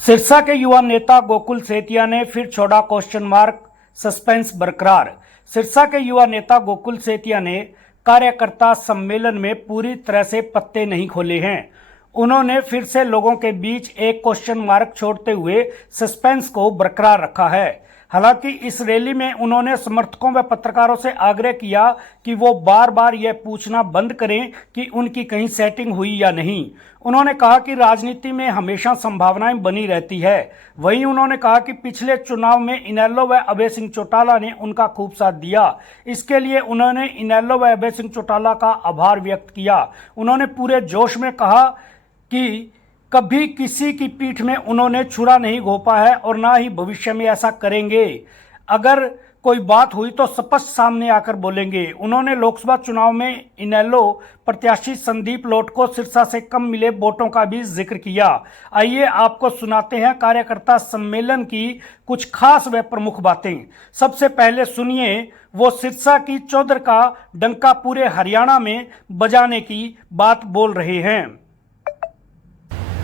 सिरसा के युवा नेता गोकुल सेतिया ने फिर छोड़ा क्वेश्चन मार्क, सस्पेंस बरकरार। सिरसा के युवा नेता गोकुल सेतिया ने कार्यकर्ता सम्मेलन में पूरी तरह से पत्ते नहीं खोले हैं। उन्होंने फिर से लोगों के बीच एक क्वेश्चन मार्क छोड़ते हुए सस्पेंस को बरकरार रखा है। हालांकि इस रैली में उन्होंने समर्थकों व पत्रकारों से आग्रह किया कि वो बार बार यह पूछना बंद करें कि उनकी कहीं सेटिंग हुई या नहीं। उन्होंने कहा कि राजनीति में हमेशा संभावनाएं बनी रहती है। वहीं उन्होंने कहा कि पिछले चुनाव में इनेलो व अभय सिंह चौटाला ने उनका खूब साथ दिया। इसके लिए उन्होंने इनेलो व अभय सिंह चौटाला का आभार व्यक्त किया। उन्होंने पूरे जोश में कहा कि कभी किसी की पीठ में उन्होंने छुरा नहीं घोंपा है और ना ही भविष्य में ऐसा करेंगे। अगर कोई बात हुई तो स्पष्ट सामने आकर बोलेंगे। उन्होंने लोकसभा चुनाव में इनेलो प्रत्याशी संदीप लोट को सिरसा से कम मिले वोटों का भी जिक्र किया। आइए आपको सुनाते हैं कार्यकर्ता सम्मेलन की कुछ खास व प्रमुख बातें। सबसे पहले सुनिए वो सिरसा की चौधर का डंका पूरे हरियाणा में बजाने की बात बोल रहे हैं।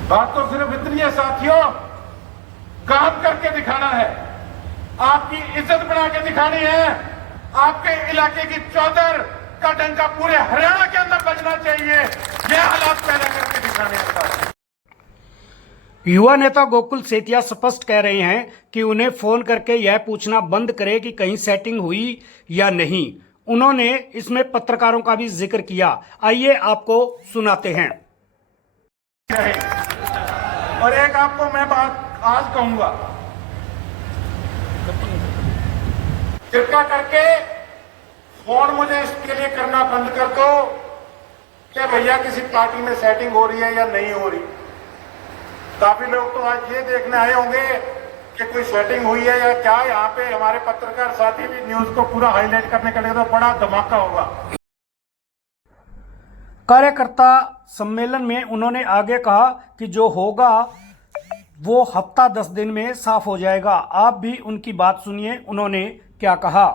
बात तो सिर्फ इतनी है साथियों, काम करके दिखाना है, आपकी इज्जत बना के दिखानी है। आपके इलाके की चौधर का डंका पूरे हरियाणा के अंदर बजना चाहिए। यह हालात पैदा करके दिखाने हैं। युवा नेता गोकुल सेतिया स्पष्ट कह रहे हैं कि उन्हें फोन करके यह पूछना बंद करे कि कहीं सेटिंग हुई या नहीं। उन्होंने इसमें पत्रकारों का भी जिक्र किया। आइए आपको सुनाते हैं। और एक आपको मैं बात आज कहूंगा, कृपया करके फोन मुझे इसके लिए करना बंद कर दो कि भैया किसी पार्टी में सेटिंग हो रही है या नहीं हो रही। काफी लोग तो आज ये देखने आए होंगे कि कोई सेटिंग हुई है या क्या। यहाँ पे हमारे पत्रकार साथी भी न्यूज को पूरा हाईलाइट करने के लिए तो बड़ा धमाका होगा। कार्यकर्ता सम्मेलन में उन्होंने आगे कहा कि जो होगा वो हफ्ता 10 दिन में साफ हो जाएगा। आप भी उनकी बात सुनिए, उन्होंने क्या कहा।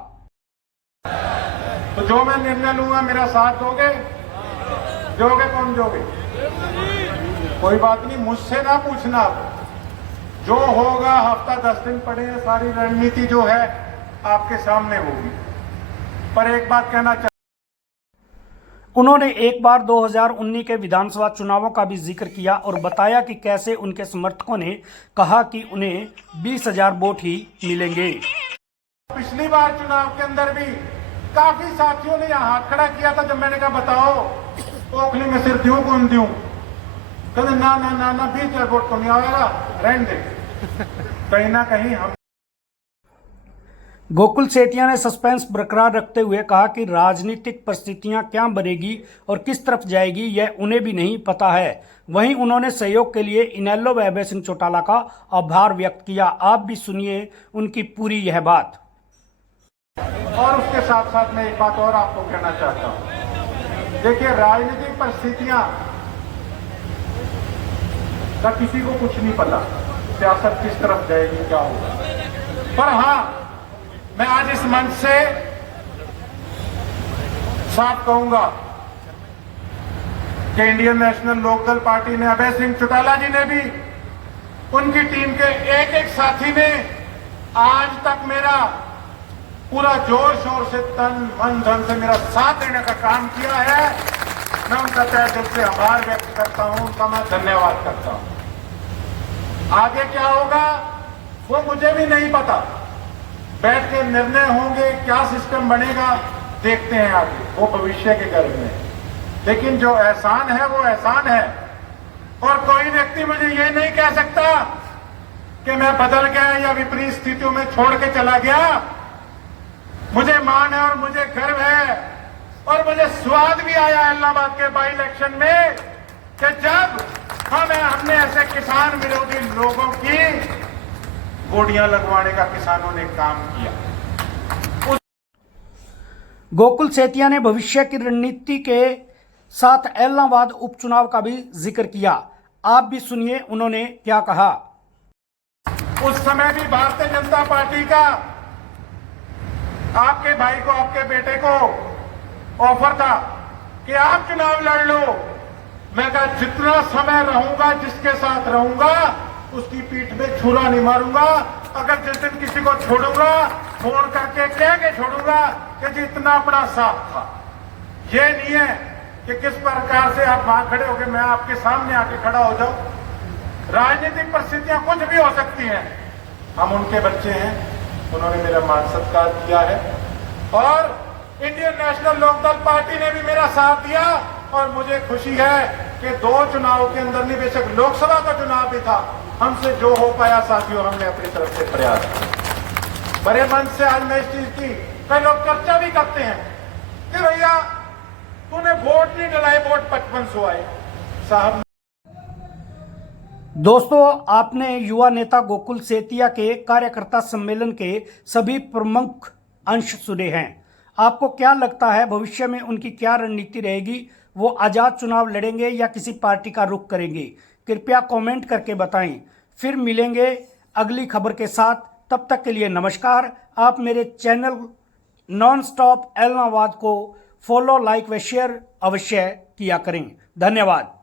तो जो मैं निर्णय लूंगा मेरा साथ दोगे? जोगे? कौन जोगे? कोई बात नहीं, मुझसे ना पूछना। जो होगा हफ्ता 10 दिन पड़े, सारी रणनीति जो है आपके सामने होगी। पर एक बात कहना चाहिए, उन्होंने एक बार 2019 के विधानसभा चुनावों का भी जिक्र किया और बताया कि कैसे उनके समर्थकों ने कहा कि उन्हें 20,000 वोट ही मिलेंगे। पिछली बार चुनाव के अंदर भी काफी साथियों ने यहाँ हाथ खड़ा किया था। जब मैंने कहा बताओ ओखली में सिर दूं कौन दूं, कहते ना ना ना ना 20,000 वोट को नहीं आएगा, रहने दे। कहीं ना कहीं हम गोकुल सेतिया ने सस्पेंस बरकरार रखते हुए कहा कि राजनीतिक परिस्थितियां क्या बनेगी और किस तरफ जाएगी यह उन्हें भी नहीं पता है। वहीं उन्होंने सहयोग के लिए इनेलो व अभय सिंह चौटाला का आभार व्यक्त किया। आप भी सुनिए उनकी पूरी यह बात। और उसके साथ साथ मैं एक बात और आपको कहना चाहता हूं। देखिए, राजनीतिक परिस्थितियां का किसी को कुछ नहीं पता, सियासत किस तरफ जाएगी, क्या होगा। पर हाँ, मैं आज इस मंच से साफ कहूंगा कि इंडियन नेशनल लोकदल पार्टी ने, अभय सिंह चौटाला जी ने भी, उनकी टीम के एक एक साथी ने आज तक मेरा पूरा जोर शोर से, तन मन धन से मेरा साथ देने का काम किया है। मैं उनका तहे दिल से आभार व्यक्त करता हूं, उनका मैं धन्यवाद करता हूं। आगे क्या होगा वो मुझे भी नहीं पता। बैठ के निर्णय होंगे, क्या सिस्टम बनेगा देखते हैं आगे, वो भविष्य के गर्भ में। लेकिन जो एहसान है वो एहसान है, और कोई व्यक्ति मुझे ये नहीं कह सकता कि मैं बदल गया या विपरीत स्थितियों में छोड़ के चला गया। मुझे मान है और मुझे गर्व है और मुझे स्वाद भी आया इलाहाबाद के बाई इलेक्शन में कि जब हमने ऐसे किसान विरोधी लोगों की गोलियां लगवाने का किसानों ने काम किया। गोकुल सेतिया ने भविष्य की रणनीति के साथ इलाहाबाद उपचुनाव का भी जिक्र किया। आप भी सुनिए उन्होंने क्या कहा। उस समय भी भारतीय जनता पार्टी का आपके भाई को, आपके बेटे को ऑफर था कि आप चुनाव लड़ लो। मैं कहा जितना समय रहूंगा, जिसके साथ रहूंगा, उसकी पीठ में छुरा नहीं मारूंगा। अगर जिस दिन किसी को छोड़ूंगा फोन करके कह के छोड़ूंगा कि जी इतना बड़ा साफ था। ये नहीं है कि किस प्रकार से आप वहां खड़े होकर मैं आपके सामने आके खड़ा हो जाऊं। राजनीतिक परिस्थितियां कुछ भी हो सकती हैं। हम उनके बच्चे हैं, उन्होंने मेरा मान सत्कार किया है और इंडियन नेशनल लोकदल पार्टी ने भी मेरा साथ दिया। और मुझे खुशी है कि 2 चुनाव के अंदर नहीं, बेशक लोकसभा का चुनाव भी था, हमसे जो हो पाया साथियों हमने अपनी तरफ से प्रयास किया। बड़े मन से आज मैं इस चीज की कई लोग चर्चा भी करते हैं कि भैया तूने वोट नहीं डलाए, वोट 5500 आए। साहब दोस्तों, आपने युवा नेता गोकुल सेतिया के कार्यकर्ता सम्मेलन के सभी प्रमुख अंश सुने हैं। आपको क्या लगता है भविष्य में उनकी क्या रणनीति रहेगी? वो आज़ाद चुनाव लड़ेंगे या किसी पार्टी का रुख करेंगे? कृपया कमेंट करके बताएं। फिर मिलेंगे अगली खबर के साथ। तब तक के लिए नमस्कार। आप मेरे चैनल नॉन स्टॉप एलनाबाद को फॉलो, लाइक व शेयर अवश्य किया करें। धन्यवाद।